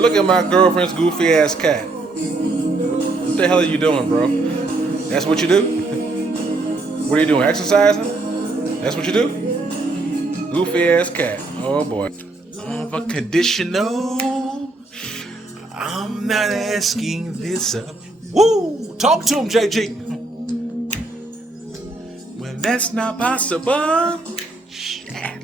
Look at my girlfriend's goofy ass cat. What the hell are you doing, bro? That's what you do? What are you doing? Exercising? That's what you do? Goofy ass cat. Oh boy. Of a conditional. I'm not asking this up. Woo! Talk to him, JG. When that's not possible. Shit.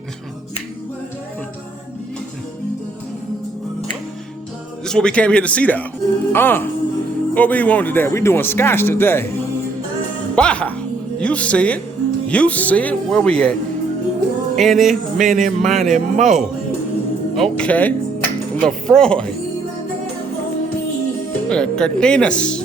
This is what we came here to see, though. What we want today? We doing scotch today. Baja. You see it. You see it. Where we at? Any, many, miny, mo. Okay. Lefroy. Look at Cardenas.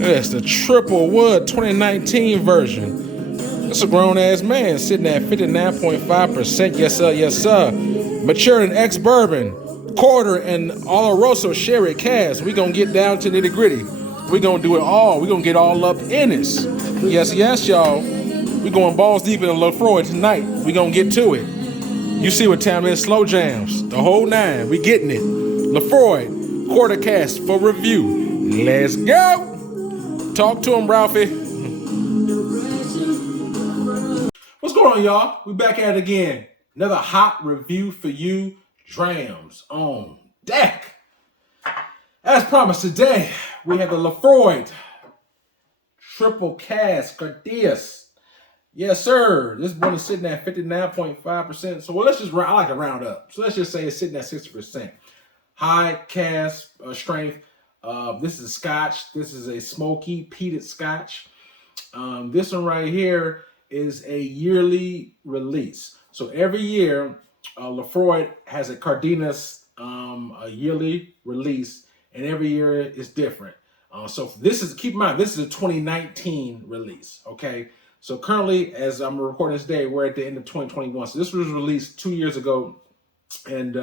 That's the Triple Wood 2019 version. That's a grown-ass man sitting at 59.5%. Yes, sir. Yes, sir. Matured in ex-bourbon, quarter, and Oloroso sherry cask. We gonna get down to nitty-gritty. We gonna do it all. We gonna get all up in this. Yes, yes, y'all. We going balls deep in the Lefroy tonight. We gonna get to it. You see what time it is. Slow jams. The whole nine. We getting it. Lefroy, quarter cask for review. Let's go. Talk to him, Ralphie. What's going on, y'all? We back at it again. Another hot review for you. Drams on deck. As promised today, we have the Lefroy Triple Cask Cardenas. Yes, sir. This one is sitting at 59.5%. So let's just I like to round up. So let's just say it's sitting at 60%. High cask strength. This is scotch. This is a smoky peated scotch. This one right here is a yearly release. So every year, Lefroy has a Cardenas a yearly release, and every year is different. So this is, keep in mind, this is a 2019 release. Okay. So currently, as I'm recording this day, we're at the end of 2021. So this was released 2 years ago, and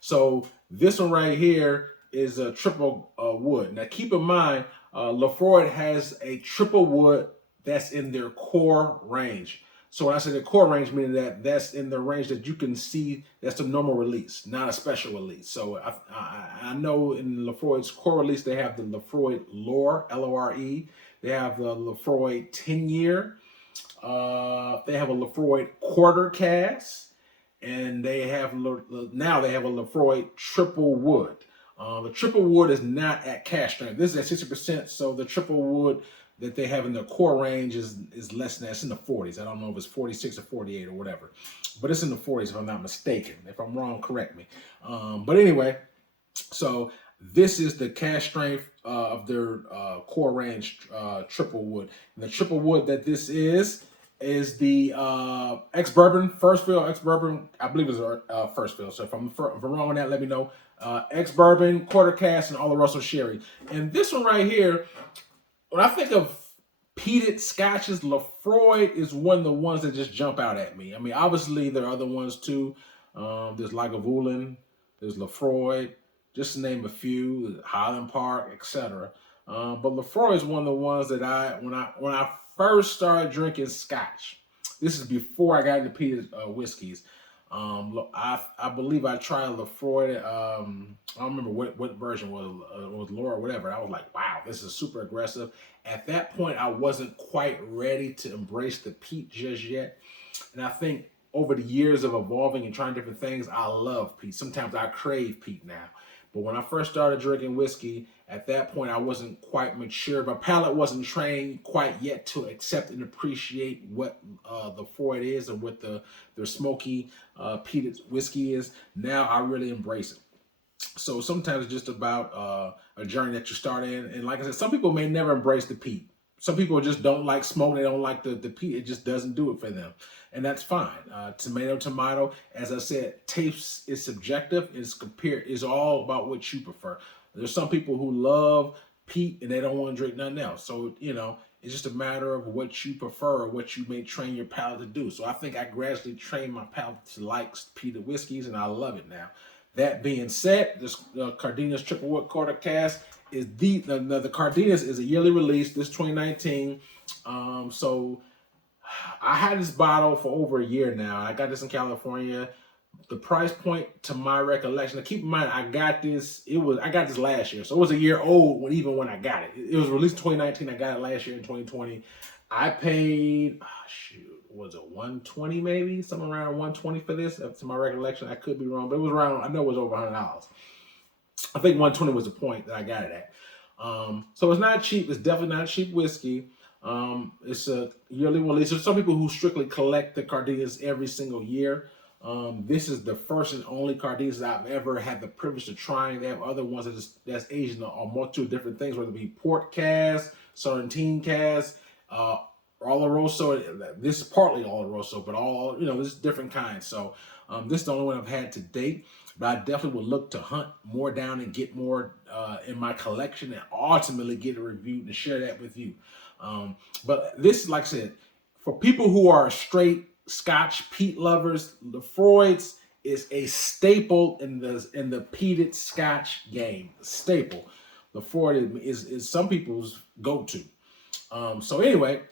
so this one right here is a triple wood. Now, keep in mind, Lefroy has a triple wood that's in their core range. So when I say the core range, meaning that that's in the range that you can see, that's the normal release, not a special release. So I know in Lefroy's core release, they have the Lefroy Lore, Lore. They have the Lefroy 10-year. They have a Lefroy quarter cask. And they have, now they have a Lefroy triple wood. The triple wood is not at cask strength. This is at 60%, so the triple wood that they have in their core range is less than that. It's in the 40s. I don't know if it's 46 or 48 or whatever. But it's in the 40s if I'm not mistaken. If I'm wrong, correct me. But anyway, so this is the cask strength of their core range triple wood. And the triple wood that this is the ex-bourbon, first fill, ex-bourbon, I believe it was first fill. So if I'm wrong on that, let me know. Ex-bourbon, quarter cask, and Oloroso sherry. And this one right here, when I think of peated scotches, Lefroy is one of the ones that just jump out at me. I mean, obviously there are other ones too. There's Lagavulin, there's Lefroy, just to name a few, Highland Park, etc. But Lefroy is one of the ones that when I first started drinking scotch, this is before I got into peated whiskeys. I believe I tried Lefroy. I don't remember what version was Laura or whatever. I was like, wow, this is super aggressive. At that point, I wasn't quite ready to embrace the peat just yet. And I think over the years of evolving and trying different things, I love peat. Sometimes I crave peat now. But when I first started drinking whiskey, at that point, I wasn't quite mature. My palate wasn't trained quite yet to accept and appreciate what Lefroy is and what their smoky peated whiskey is. Now I really embrace it. So sometimes it's just about a journey that you start in. And like I said, some people may never embrace the peat. Some people just don't like smoke. They don't like the peat. It just doesn't do it for them. And that's fine. Tomato. As I said, taste is subjective. It's all about what you prefer. There's some people who love peat and they don't want to drink nothing else. So, it's just a matter of what you prefer or what you may train your palate to do. So I think I gradually trained my palate to like peated whiskeys, and I love it now. That being said, this Cardenas Triple Wood Quarter Cask is the Cardenas is a yearly release. This 2019. So I had this bottle for over a year now. I got this in California. the price point to my recollection. Now keep in mind, I got this last year, so it was a year old when I got it. It was released in 2019. I got it last year in 2020. I paid was it 120 maybe, something around 120 for this, to my recollection. I could be wrong, but it was around. I know it was over $100. I think 120 was the point that I got it at. So it's not cheap. It's definitely not cheap whiskey. It's a yearly release. There's some people who strictly collect the Cardenas every single year. This is the first and only Cardenas I've ever had the privilege of trying. They have other ones that's aged in a multitude of different things, whether it be port cask, Sorrentine cask, Oloroso. This is partly Oloroso, but this is different kinds. So this is the only one I've had to date. But I definitely would look to hunt more down and get more in my collection and ultimately get it reviewed and share that with you. But this, like I said, for people who are straight Scotch peat lovers, Laphroaig's is a staple in the peated Scotch game. Staple. Laphroaig is some people's go-to. So anyway,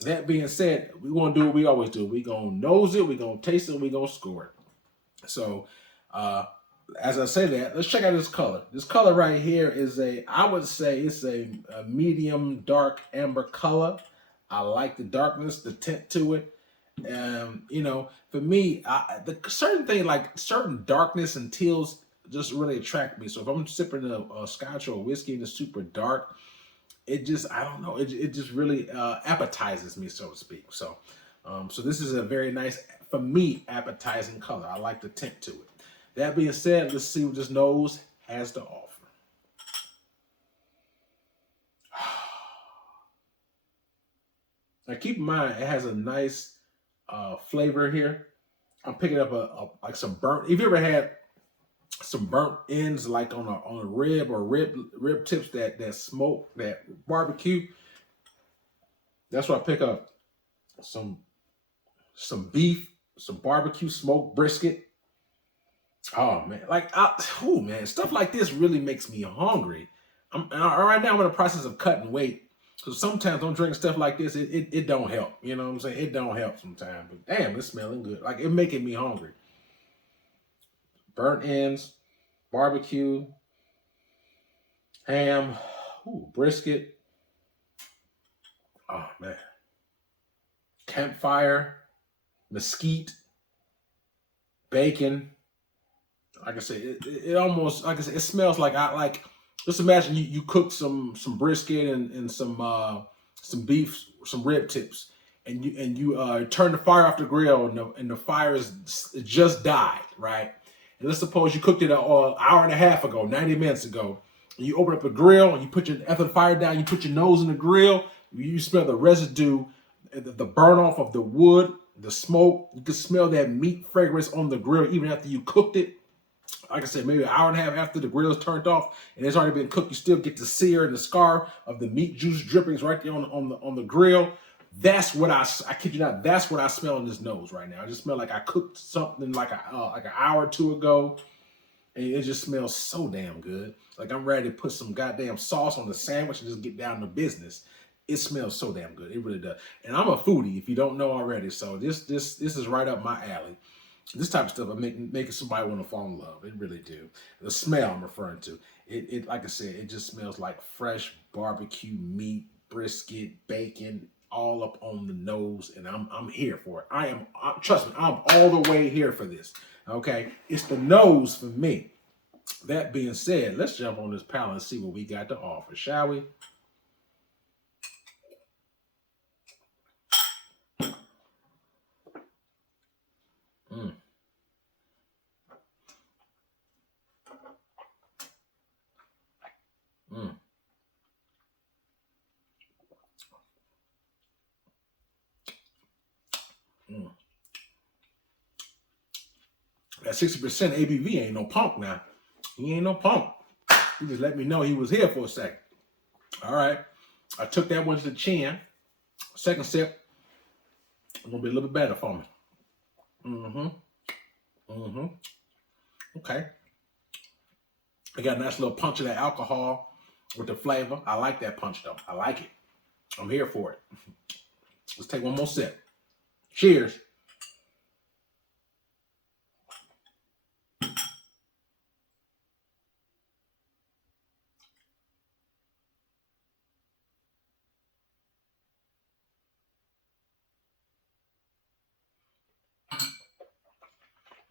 that being said, we're gonna do what we always do. We're gonna nose it, we're gonna taste it, we're gonna score it. So as I say that, let's check out this color. This color right here is I would say it's a medium dark amber color. I like the darkness, the tint to it. For me, the certain thing like certain darkness and teals just really attract me. So if I'm sipping a scotch or a whiskey and it's super dark, it just, I don't know, it just really appetizes me, so to speak. So this is a very nice, for me, appetizing color. I like the tint to it. That being said, let's see what this nose has to offer. Now keep in mind, it has a nice flavor here. I'm picking up like some burnt. If you ever had some burnt ends, like on a rib or rib tips that smoke, that barbecue, that's what I pick up. Some beef, some barbecue smoked brisket. Oh man, man, stuff like this really makes me hungry. Right now I'm in the process of cutting weight. So sometimes I'm drinking stuff like this, it don't help. You know what I'm saying? It don't help sometimes. But damn, it's smelling good. Like, it making me hungry. Burnt ends, barbecue, ham, brisket. Oh man. Campfire, mesquite, bacon. Like I said, it almost, like I said, it smells like just imagine you cook some brisket and some beef, some rib tips, and you turn the fire off the grill and the fire it just died, right? And let's suppose you cooked it an hour and a half ago, 90 minutes ago, and you open up the grill and you put after the fire down, you put your nose in the grill, you smell the residue, the burn off of the wood, the smoke. You can smell that meat fragrance on the grill even after you cooked it. Like I said, maybe an hour and a half after the grill is turned off and it's already been cooked, you still get the sear and the scar of the meat juice drippings right there on the grill. That's what I kid you not, that's what I smell in this nose right now. I just smell like I cooked something like an hour or two ago, and it just smells so damn good. Like I'm ready to put some goddamn sauce on the sandwich and just get down to business. It smells so damn good. It really does. And I'm a foodie, if you don't know already. So this is right up my alley. This type of stuff making somebody want to fall in love. It really do. The smell I'm referring to. It like I said, it just smells like fresh barbecue meat, brisket, bacon, all up on the nose, and I'm here for it. Trust me, I'm all the way here for this. Okay, it's the nose for me. That being said, let's jump on this palate and see what we got to offer, shall we? That 60% ABV ain't no punk now. He ain't no punk. He just let me know he was here for a second. All right. I took that one to the chin. Second sip, it's gonna be a little bit better for me. Okay. I got a nice little punch of that alcohol with the flavor. I like that punch though. I like it. I'm here for it. Let's take one more sip. Cheers.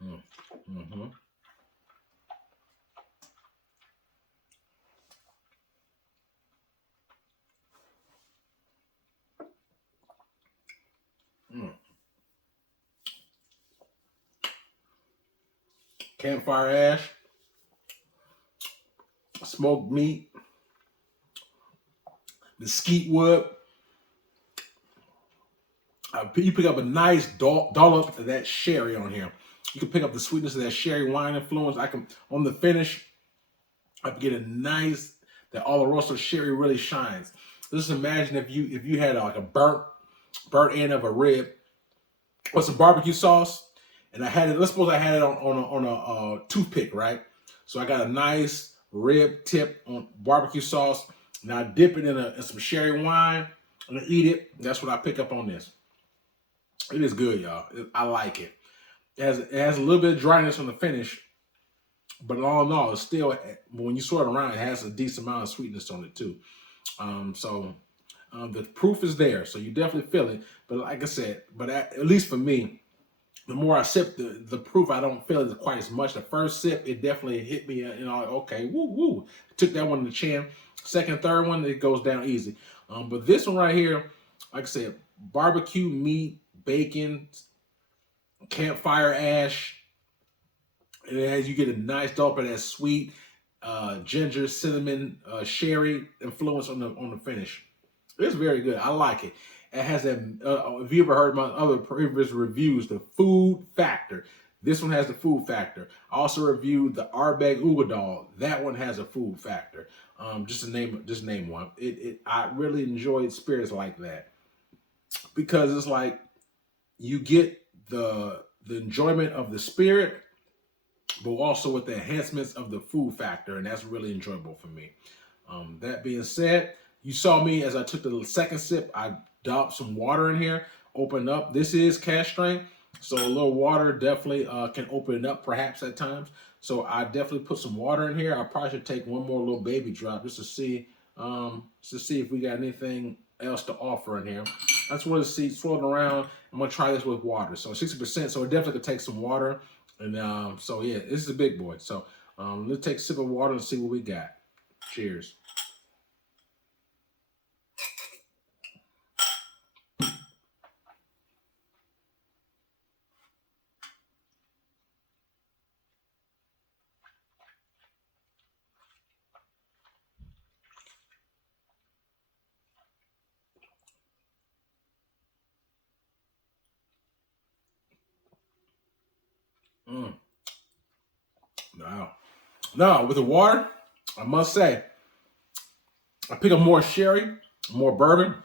Mm. Mm-hmm. Mm. Campfire ash, smoked meat, mesquite wood. You pick up a nice dollop of that sherry on here. You can pick up the sweetness of that sherry wine influence. I can on the finish. I can get a nice that Oloroso sherry really shines. Just imagine if you had like a burnt end of a rib with some barbecue sauce, and I had it. Let's suppose I had it on a toothpick, right? So I got a nice rib tip on barbecue sauce. Now I dip it in some sherry wine and I eat it. That's what I pick up on this. It is good, y'all. I like it. It has a little bit of dryness on the finish, but all in all, it's still when you sort it around, it has a decent amount of sweetness on it too. So the proof is there, so you definitely feel it. But like I said, but at least for me, the more I sip, the proof I don't feel it quite as much. The first sip, it definitely hit me. Okay, woo woo. Took that one in the chin. Second, third one, it goes down easy. But this one right here, like I said, barbecue meat, bacon, campfire ash. And as you get a nice dollop of that sweet ginger, cinnamon, sherry influence on the finish. It's very good. I like it. It has that. If you ever heard my other previous reviews, the food factor. This one has the food factor. I also reviewed the Ardbeg Ugadal. That one has a food factor. Just name one. I really enjoyed spirits like that because it's like you get the enjoyment of the spirit, but also with the enhancements of the food factor, and that's really enjoyable for me. That being said, you saw me as I took the second sip. I dropped some water in here, opened up. This is cask strength, so a little water definitely can open it up perhaps at times. So I definitely put some water in here. I probably should take one more little baby drop just to see if we got anything else to offer in here. I just want to see swirling around. I'm gonna try this with water. So 60%. So it definitely could take some water. And so yeah, this is a big boy. So let's take a sip of water and see what we got. Cheers. Mm. Now, with the water, I must say, I pick up more sherry, more bourbon,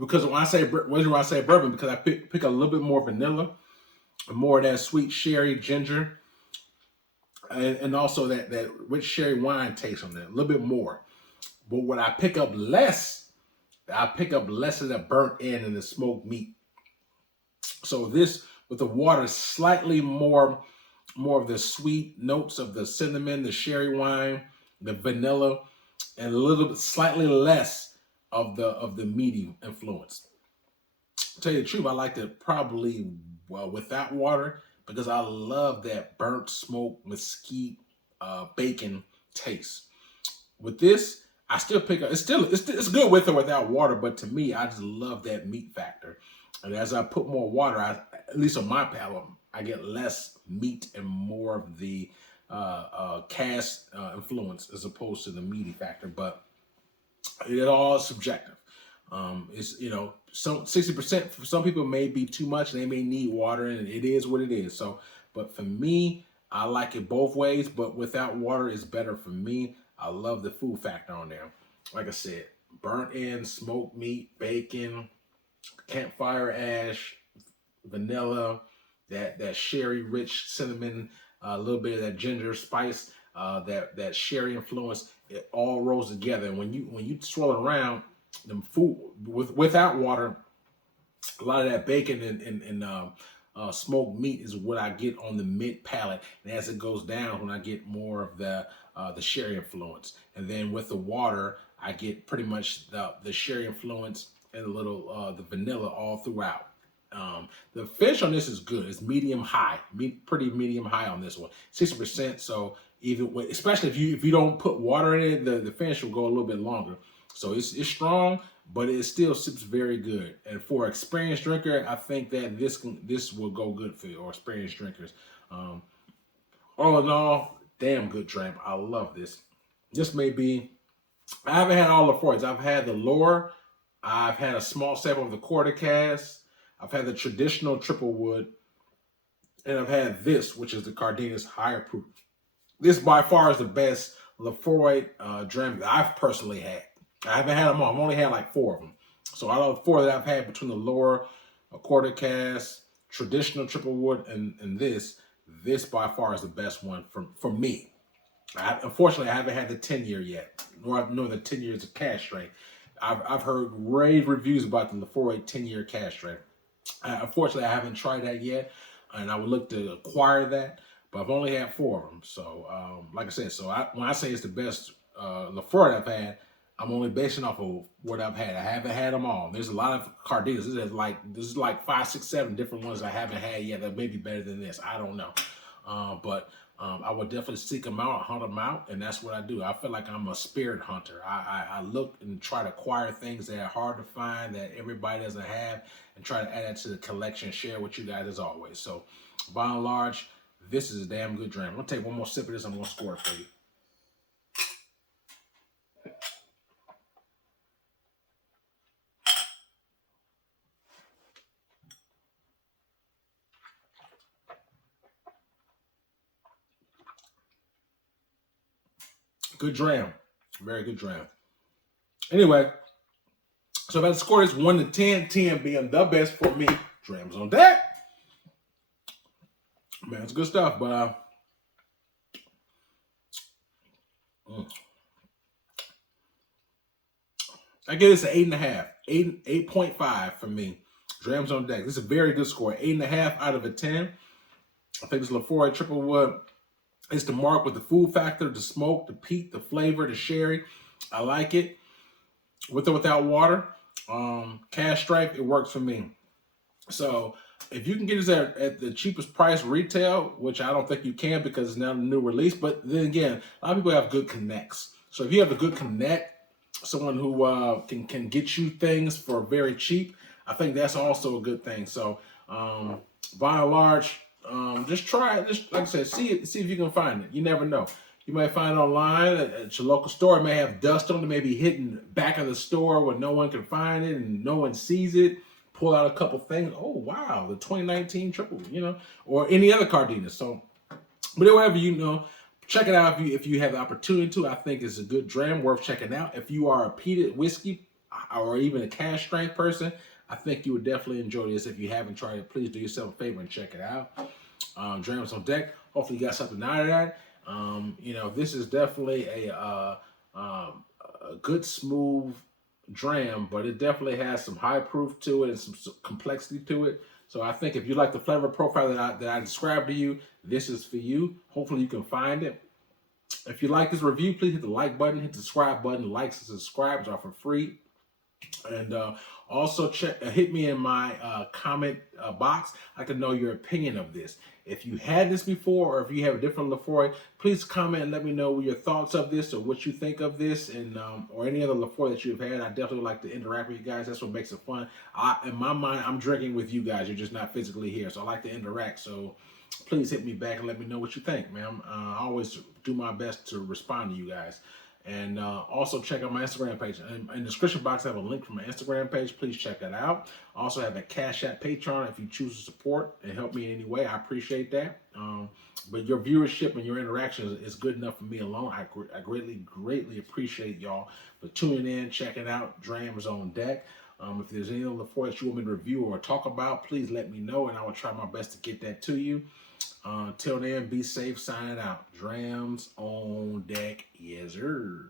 because when I say bourbon, because I pick a little bit more vanilla, and more of that sweet sherry, ginger, and also that rich sherry wine taste on that, a little bit more. But what I pick up less of the burnt end and the smoked meat. So this with the water, slightly more of the sweet notes of the cinnamon, the sherry wine, the vanilla, and a little bit slightly less of the meaty influence. To tell you the truth, I like to probably without water because I love that burnt smoke mesquite bacon taste. With this, I still pick up. It's good with or without water, but to me, I just love that meat factor. And as I put more water, at least on my palate, I get less meat and more of the cast influence as opposed to the meaty factor. But it all is subjective. It's some 60% for some people may be too much. They may need water, and it is what it is. So, but for me, I like it both ways. But without water, it's better for me. I love the food factor on there. Like I said, burnt end, smoked meat, bacon, campfire ash, vanilla, that sherry rich cinnamon, a little bit of that ginger spice, that sherry influence. It all rolls together. And when you swirl it around, the food without water, a lot of that bacon and smoked meat is what I get on the mid palate, and as it goes down, when I get more of the sherry influence, and then with the water, I get pretty much the sherry influence and a little the vanilla all throughout. The finish on this is good. It's medium high, pretty medium high on this one, 60%. So even especially if you don't put water in it, the finish will go a little bit longer. So it's strong, but it still sips very good. And for experienced drinker, I think that this will go good for you, or experienced drinkers. All in all, damn good dram. I love this. This may be. I haven't had all the Lafroigs. I've had the Lower. I've had a small sample of the Quarter Cask. I've had the traditional triple wood, and I've had this, which is the Cardenas higher proof. This by far is the best Laphroaig dram that I've personally had. I haven't had them all. I've only had like 4 of them. So out of the 4 that I've had between the Lower, a Quarter Cask, traditional triple wood, and this by far is the best one for me. Unfortunately, I haven't had the 10-year yet, nor the 10 years of cask strength. I've heard rave reviews about the Laphroaig 10-year cask strength. Unfortunately, I haven't tried that yet, and I would look to acquire that, but I've only had 4 of them. So, like I said, when I say it's the best Laphroaig I've had, I'm only basing off of what I've had. I haven't had them all. There's a lot of Cardenas. This is like 5, 6, 7 different ones I haven't had yet that may be better than this. I don't know, but I would definitely seek them out, hunt them out, and that's what I do. I feel like I'm a spirit hunter. I look and try to acquire things that are hard to find, that everybody doesn't have, and try to add that to the collection, share with you guys as always. So, by and large, this is a damn good dram. I'm going to take one more sip of this. I'm going to score it for you. Good dram. Very good dram. Anyway, so if I score this 1 to 10, 10 being the best for me, drams on deck. Man, it's good stuff, but I give this an 8.5, 8.5 for me. Drams on deck. This is a very good score. 8.5 out of a 10. I think this Laphroaig triple wood is the mark with the food factor, the smoke, the peat, the flavor, the sherry. I like it. With or without water. Cask strength, it works for me. So if you can get this at the cheapest price retail, which I don't think you can because it's not a new release, but then again, a lot of people have good connects. So if you have a good connect, someone who can get you things for very cheap, I think that's also a good thing. So by and large, just try it. Just like I said, see if you can find it. You never know. You might find it online at your local store. It may have dust on it, maybe hidden back of the store where no one can find it and no one sees it. Pull out a couple things. Oh, wow, the 2019 triple, or any other Cardenas. So, but whatever, check it out if you have the opportunity to. I think it's a good dram, worth checking out. If you are a peated whiskey or even a cask strength person, I think you would definitely enjoy this. If you haven't tried it, please do yourself a favor and check it out. Drams on deck. Hopefully you got something out of that. This is definitely a good, smooth dram, but it definitely has some high proof to it and some complexity to it. So I think if you like the flavor profile that I described to you, this is for you. Hopefully you can find it. If you like this review, please hit the like button, hit the subscribe button. Likes and subscribes are for free. And also hit me in my comment box. I can know your opinion of this. If you had this before, or if you have a different Laphroaig, please comment and let me know your thoughts of this or what you think of this, and or any other Laphroaig that you've had. I definitely like to interact with you guys. That's what makes it fun. In my mind, I'm drinking with you guys. You're just not physically here, so I like to interact. So please hit me back and let me know what you think, man. I always do my best to respond to you guys. And also check out my Instagram page. In the description box, I have a link for my Instagram page. Please check that out. I also have a Cash App Patreon if you choose to support and help me in any way. I appreciate that. But your viewership and your interactions is good enough for me alone. I greatly appreciate y'all for tuning in, checking out Drams on Deck. If there's any other Laphroaig that you want me to review or talk about, please let me know, and I will try my best to get that to you. Till then, be safe, signing out. Drams on deck, yes sir.